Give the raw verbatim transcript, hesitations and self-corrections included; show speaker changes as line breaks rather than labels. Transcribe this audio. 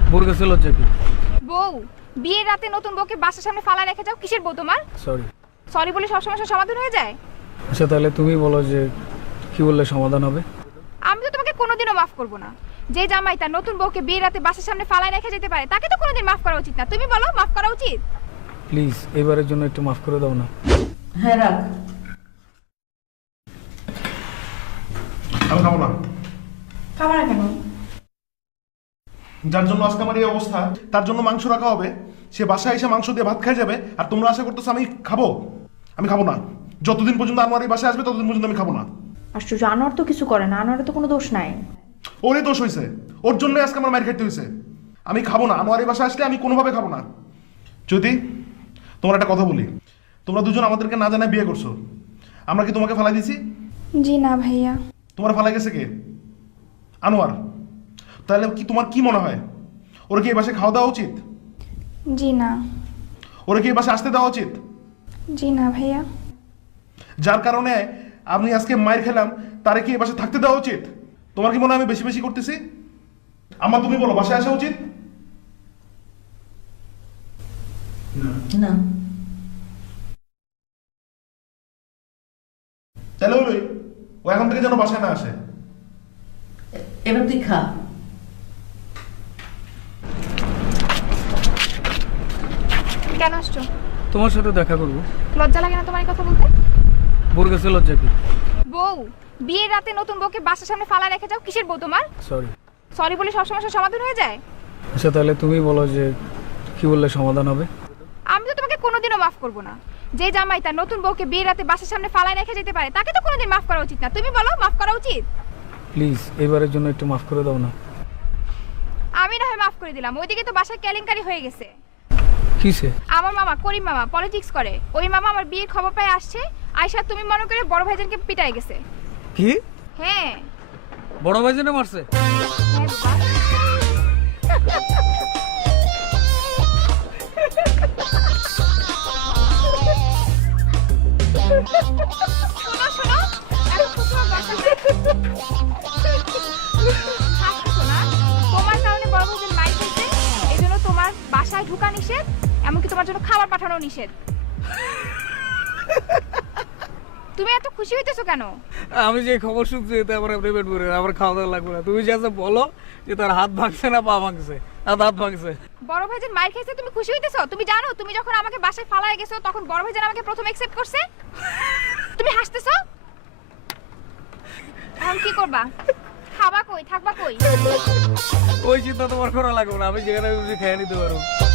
Bore কাছে লজ্জা কি?
বউ, বিয়ের রাতে নতুন বউকে বাসার সামনে ফালায় রেখে যাও, কিসের বউ তোমার?
সরি।
সরি বলে সব সমস্যার সমাধান হয়ে যায়?
আচ্ছা তাহলে তুমি বলো যে কি বললে সমাধান হবে?
আমি তো তোমাকে কোনোদিনও মাফ করব না। যে জামাই তার নতুন বউকে বিয়ের রাতে বাসার সামনে ফালায় রেখে যেতে পারে তাকে তো কোনোদিন মাফ করা উচিত না। তুমি বলো, মাফ করা উচিত?
প্লিজ এবারের জন্য একটু মাফ করে দাও না।
হ্যাঁ রাখ।
আমি খাবো না।
খাবার না কেন?
যার জন্য আজকে আমার এই অবস্থা, তার জন্য মাংস রাখা হবে, সে বাসায় এসে মাংস দিয়ে ভাত খেয়ে যাবে, আর তোমরা আশা করতেছো আমি খাবো? আমি খাবো না। যতদিন পর্যন্ত আমার এই বাসায় আসবে ততদিন পর্যন্ত আমি খাবো না।
আশ্চর্য, আনোয়ার তো কিছু করে না, আনোয়ারের তো কোনো দোষ নাই।
ওরই দোষ হয়েছে, ওর জন্যই আজকে আমার মার খেতে হয়েছে। আমি খাবো না, আমার এই বাসায় আসলে আমি কোনোভাবে খাবো না। যদি তোমার একটা কথা বলি, তোমরা দুজন আমাদেরকে না জানায় বিয়ে করছো, আমরা কি তোমাকে ফালাই দিছি?
জি না ভাইয়া।
তোমার ফালাই গেছে কে? আনোয়ার। তাহলে কি তোমার কি মনে হয়, ওরা কি এই বাসায় খাওয়া দেওয়া উচিত?
জি না।
ওরা কি এই বাসায় আসতে দেওয়া উচিত?
জি না ভাইয়া।
যার কারণে আমি আজকে মায়ের খেলাম, তারে কি এই বাসায় থাকতে দেওয়া উচিত? তোমার কি মনে হয় আমি বেশি বেশি করতেছি? আমার তুমি বলো, বাসায় আসা উচিত?
না।
তাহলে ওই ও এখন থেকে যেন বাসায় না আসে।
এবার তুই খা।
কেন আসছো?
তোমার সাথে দেখা করবো।
লজ্জা লাগে না তোমার এই কথা বলতে?
বোর কাছে লজ্জা কি?
বউ, বিয়ের রাতে নতুন বউকে বাসার সামনে ফালায় রেখে যাও, কিসের বউ তোমার?
সরি।
সরি বলে সব সমস্যার সমাধান হয়ে যায়?
আচ্ছা তাহলে তুমি বলো যে কি বললে সমাধান হবে?
আমি তো তোমাকে কোনোদিনও মাফ করব না। যে জামাই তার নতুন বউকে বিয়ের রাতে বাসার সামনে ফালায় রেখে যেতে পারে তাকে তো কোনোদিন মাফ করা উচিত না। তুমি বলো, মাফ করা উচিত?
প্লিজ এবারের জন্য একটু মাফ করে দাও না।
আমি না হয় মাফ করে দিলাম, ওইদিকে তো বাসায় কেলেঙ্কারি হয়ে গেছে।
কিসে?
আমার মামা করিম মামা পলিটিক্স করে, ওই মামা আমার বিয়ের খবর পায় আসছে, আয়শা তুমি মনে করে বড় ভাইজানকে পিটাই গেছে।
কি?
হ্যাঁ।
বড় ভাইজানে মারছে?
হ্যাঁ বাবা। শোনো শোনো, এখন ফুসফুস বসা হাসছো না? তোমার কারণে বড় ভাইজান মাইর খেয়েছে, এই জন্য তোমার বাসায় ঢোকা নিষেধ, এমনকি তোমার জন্য খাবার পাঠানো নিষেধ। তুমি এত খুশি হইতেছো কেন?
আমি যে খবর শুনছি এতে আমার পেমেন্ট করে আমার খাওয়া দাওয়া লাগবে না। তুমি যে আছে বলো যে তার হাত ভাঙছে না পা ভাঙছে? আর হাত ভাঙছে।
বড় ভাইজান মাইর খেয়েছে, তুমি খুশি হইতেছো? তুমি জানো তুমি যখন আমাকে বাসায় ফালায় গেছো তখন বড় ভাইজান আমাকে প্রথম অ্যাকসেপ্ট করছে। তুমি হাসতেছো, এখন কি করবা? খাবা কই, থাকবা কই?
ওই চিন্তা তোমার করা লাগবে না, আমি যেখানে খুশি খেয়ে নিতে পারবো।